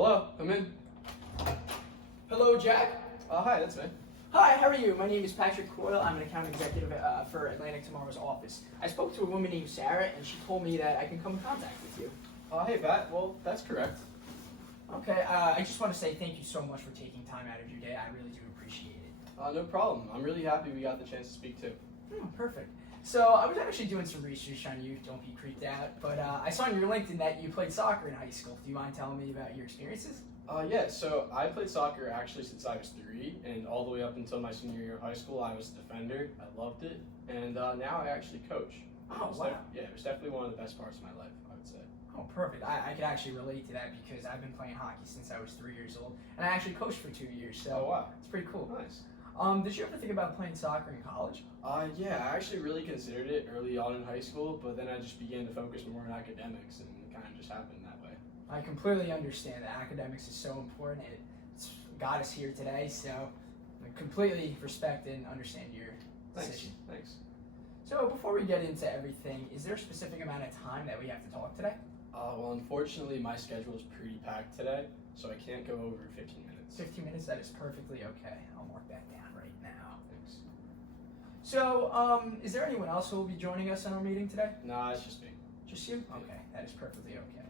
Hello, come in. Hello, Jack. Hi, that's me. Hi, how are you? My name is Patrick Coyle. I'm an account executive for Atlantic Tomorrow's office. I spoke to a woman named Sarah, and she told me that I can come in contact with you. Hey, Pat. Well, that's correct. Okay, I just want to say thank you so much for taking time out of your day. I really do appreciate it. No problem. I'm really happy we got the chance to speak too. Perfect. So I was actually doing some research on you. Don't be creeped out. But I saw on your LinkedIn that you played soccer in high school. Do you mind telling me about your experiences? Yeah, so I played soccer actually since I was 3, and all the way up until my senior year of high school, I was a defender. I loved it, and now I actually coach. Oh, wow. It was definitely one of the best parts of my life, I would say. Oh, perfect. I could actually relate to that because I've been playing hockey since I was 3 years old, and I actually coached for 2 years, so Oh, wow. it's pretty cool. Nice. Did you ever think about playing soccer in college? Yeah, I actually really considered it early on in high school, but then I just began to focus more on academics, and it kind of just happened that way. I completely understand that academics is so important. It's got us here today, so I completely respect and understand your decision. Thanks. So before we get into everything, is there a specific amount of time that we have to talk today? Well, unfortunately, my schedule is pretty packed today, so I can't go over 15 minutes. 15 minutes, that is perfectly okay. I'll mark that down right now. Thanks. So, is there anyone else who will be joining us in our meeting today? Nah, it's just me. Just you? Okay, that is perfectly okay.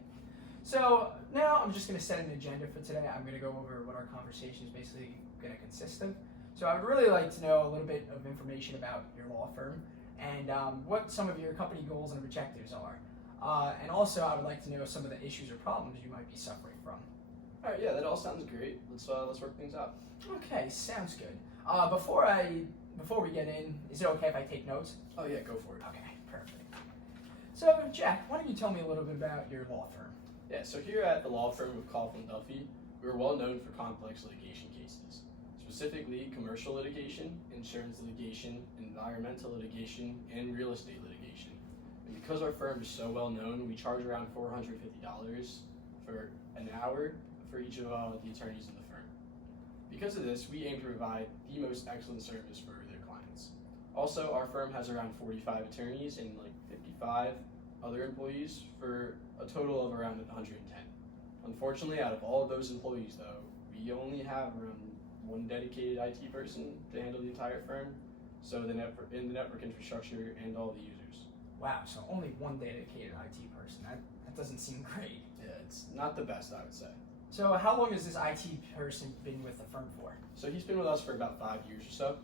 So now I'm just going to set an agenda for today. I'm going to go over what our conversation is basically going to consist of. So I would really like to know a little bit of information about your law firm and what some of your company goals and objectives are. And also I would like to know some of the issues or problems you might be suffering from. All right, yeah, that all sounds great. Let's work things out. Okay, sounds good. Before we get in, is it okay if I take notes? Oh yeah, go for it. Okay, perfect. So Jack, why don't you tell me a little bit about your law firm? Yeah, so here at the law firm of Coughlin Duffy, we're well known for complex litigation cases, specifically commercial litigation, insurance litigation, environmental litigation, and real estate litigation. And because our firm is so well known, we charge around $450 for an hour for each of the attorneys in the firm. Because of this, we aim to provide the most excellent service for their clients. Also, our firm has around 45 attorneys and like 55 other employees for a total of around 110. Unfortunately, out of all of those employees though, we only have around one dedicated IT person to handle the entire firm, so the network infrastructure and all the users. Wow, so only one dedicated IT person. That doesn't seem great. Yeah, it's not the best, I would say. So how long has this IT person been with the firm for? So he's been with us for about 5 years or so.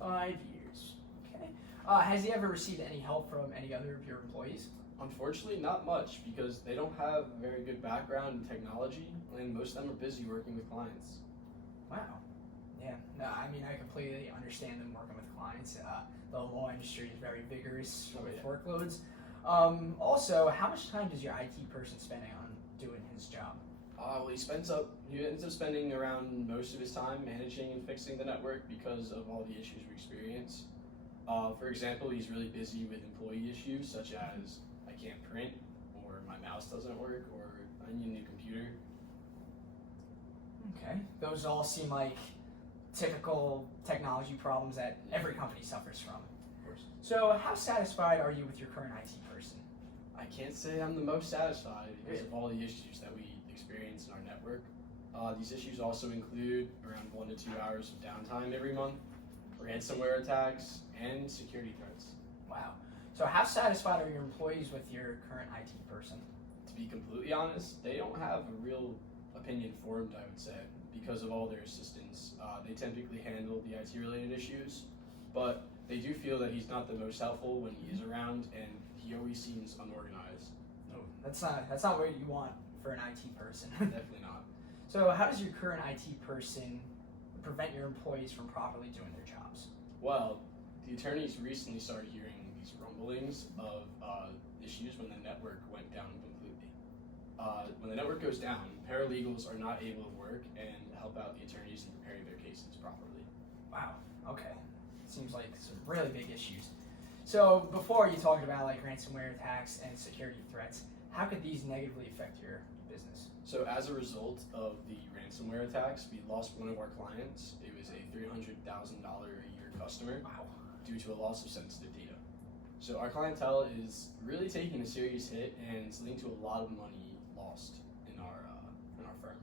5 years, okay. Has he ever received any help from any other of your employees? Unfortunately, not much, because they don't have a very good background in technology, and most of them are busy working with clients. Wow. Yeah, no, I mean, I completely understand them working with clients. The law industry is very vigorous with workloads. Also, how much time does your IT person spending on doing his job? Well, he ends up spending around most of his time managing and fixing the network because of all the issues we experience. For example, he's really busy with employee issues such as I can't print, or my mouse doesn't work, or I need a new computer. Okay, those all seem like typical technology problems that every company suffers from. Of course. So how satisfied are you with your current IT person? I can't say I'm the most satisfied because of all the issues that we experience in our network. These issues also include around 1 to 2 hours of downtime every month, ransomware attacks, and security threats. Wow. So how satisfied are your employees with your current IT person? To be completely honest, they don't have a real opinion formed, I would say, because of all their assistants. They typically handle the IT related issues, but they do feel that he's not the most helpful when he is around, and he always seems unorganized. No, that's not what you want for an IT person. Definitely not. So how does your current IT person prevent your employees from properly doing their jobs? Well, the attorneys recently started hearing these rumblings of issues when the network went down completely. When the network goes down, paralegals are not able to work and help out the attorneys in preparing their cases properly. Wow, okay. Seems like some really big issues. So before you talked about like ransomware attacks and security threats, how could these negatively affect your business? So as a result of the ransomware attacks, we lost one of our clients. It was a $300,000 a year customer. Wow. Due to a loss of sensitive data. So our clientele is really taking a serious hit, and it's leading to a lot of money lost in our firm.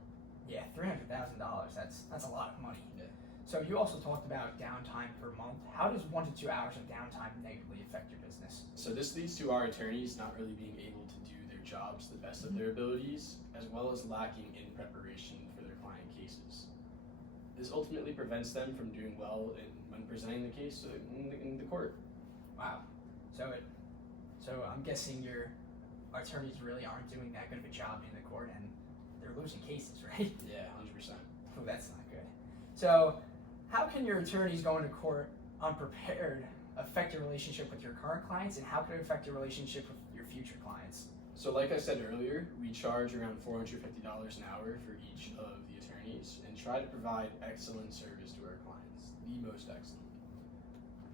Yeah, $300,000. That's a lot of money. Yeah. So you also talked about downtime per month. How does 1 to 2 hours of downtime negatively affect your business? So this leads to our attorneys not really being able to do their jobs to the best of their abilities, as well as lacking in preparation for their client cases. This ultimately prevents them from doing well when presenting the case in the court. Wow. So I'm guessing your attorneys really aren't doing that good of a job in the court, and they're losing cases, right? Yeah, 100%. Oh, that's not good. So, how can your attorneys going to court unprepared affect your relationship with your current clients, and how can it affect your relationship with your future clients? So like I said earlier, we charge around $450 an hour for each of the attorneys and try to provide excellent service to our clients, the most excellent.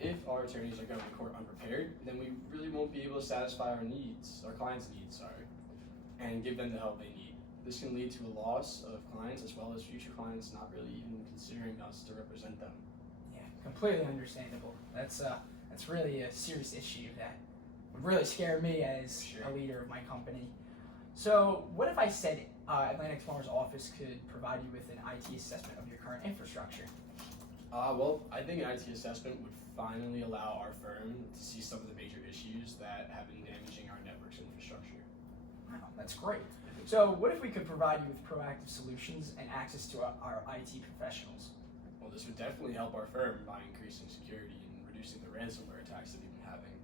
If our attorneys are going to court unprepared, then we really won't be able to satisfy our clients' needs, and give them the help they need. This can lead to a loss of clients as well as future clients not really even considering us to represent them. Yeah, completely understandable. That's really a serious issue that would really scare me as Sure. a leader of my company. So, what if I said Atlantic Farmers office could provide you with an IT assessment of your current infrastructure? Well, I think an IT assessment would finally allow our firm to see some of the major issues that have been damaging our network's infrastructure. Wow, that's great. So, what if we could provide you with proactive solutions and access to our IT professionals? Well, this would definitely help our firm by increasing security and reducing the ransomware attacks that we've been having.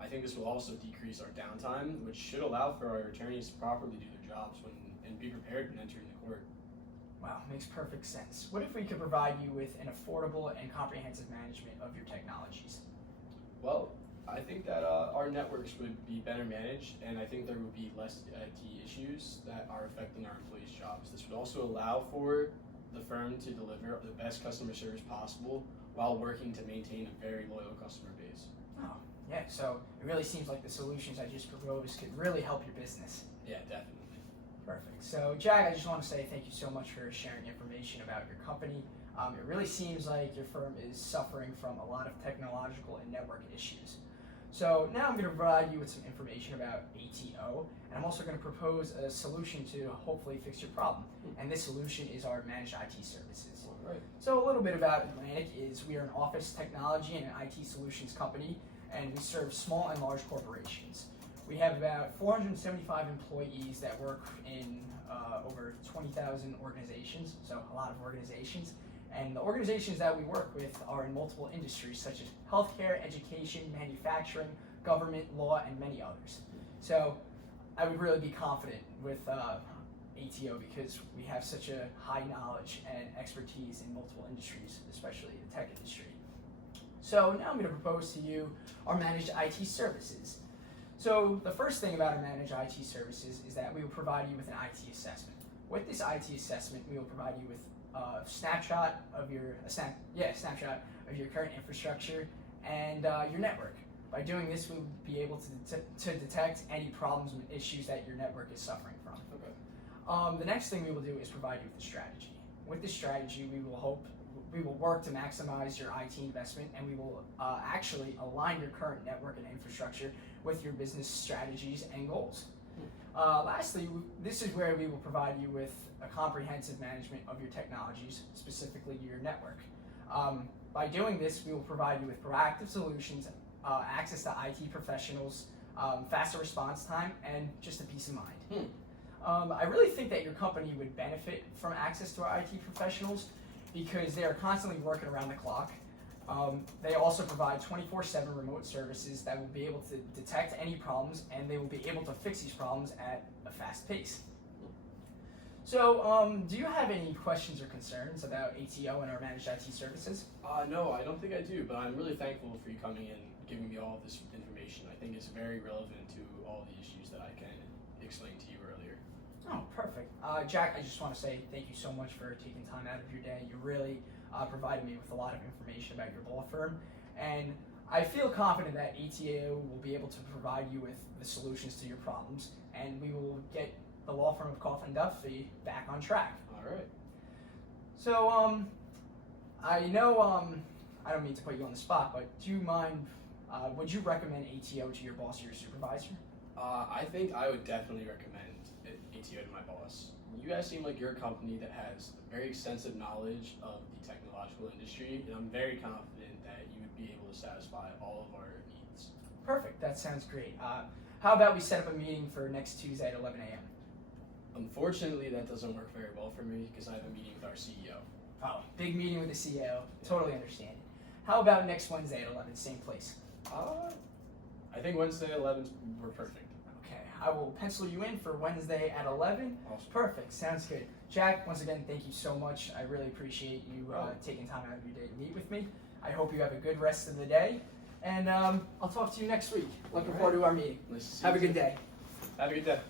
I think this will also decrease our downtime, which should allow for our attorneys to properly do their jobs and be prepared when entering the court. Wow, makes perfect sense. What if we could provide you with an affordable and comprehensive management of your technologies? Well, I think that our networks would be better managed, and I think there would be less IT issues that are affecting our employees' jobs. This would also allow for the firm to deliver the best customer service possible while working to maintain a very loyal customer base. Oh, yeah, so it really seems like the solutions I just proposed could really help your business. Yeah, definitely. Perfect. So, Jack, I just want to say thank you so much for sharing information about your company. It really seems like your firm is suffering from a lot of technological and network issues. So now I'm going to provide you with some information about ATO, and I'm also going to propose a solution to hopefully fix your problem. And this solution is our managed IT services. All right. So a little bit about Atlantic is we are an office technology and an IT solutions company, and we serve small and large corporations. We have about 475 employees that work in over 20,000 organizations, so a lot of organizations. And the organizations that we work with are in multiple industries such as healthcare, education, manufacturing, government, law, and many others. So I would really be confident with ATO because we have such a high knowledge and expertise in multiple industries, especially the tech industry. So now I'm going to propose to you our managed IT services. So the first thing about our managed IT services is that we will provide you with an IT assessment. With this IT assessment, we will provide you with a snapshot of your current infrastructure and your network. By doing this, we will be able to detect any problems and issues that your network is suffering from. Okay. The next thing we will do is provide you with a strategy. With this strategy, we will work to maximize your IT investment, and we will actually align your current network and infrastructure with your business strategies and goals. Lastly, this is where we will provide you with a comprehensive management of your technologies, specifically your network. By doing this, we will provide you with proactive solutions, access to IT professionals, faster response time, and just a peace of mind. I really think that your company would benefit from access to our IT professionals because they are constantly working around the clock. They also provide 24/7 remote services that will be able to detect any problems, and they will be able to fix these problems at a fast pace. So, do you have any questions or concerns about ATO and our managed IT services? No, I don't think I do, but I'm really thankful for you coming in and giving me all of this information. I think it's very relevant to all the issues that I can explain to you earlier. Oh, perfect. Jack, I just want to say thank you so much for taking time out of your day. You really provided me with a lot of information about your law firm, and I feel confident that ATO will be able to provide you with the solutions to your problems, and we will get the law firm of Coughlin Duffy back on track. All right. So, I know I don't mean to put you on the spot, but do you mind? Would you recommend ATO to your boss or your supervisor? I think I would definitely recommend ATO to my boss. you guys seem like you're a company that has very extensive knowledge of the technological industry, and I'm very confident that you would be able to satisfy all of our needs. Perfect. That sounds great. How about we set up a meeting for next Tuesday at 11 a.m.? Unfortunately, that doesn't work very well for me because I have a meeting with our CEO. Oh, big meeting with the CEO. Totally understand it. How about next Wednesday at 11, same place? I think Wednesday 11 we're perfect. Okay, I will pencil you in for Wednesday at 11. Awesome. Perfect. Sounds good. Jack, once again, thank you so much. I really appreciate you taking time out of your day to meet with me. I hope you have a good rest of the day. And I'll talk to you next week. Looking forward to our meeting. Nice to see Have a you. good day. Have a good day.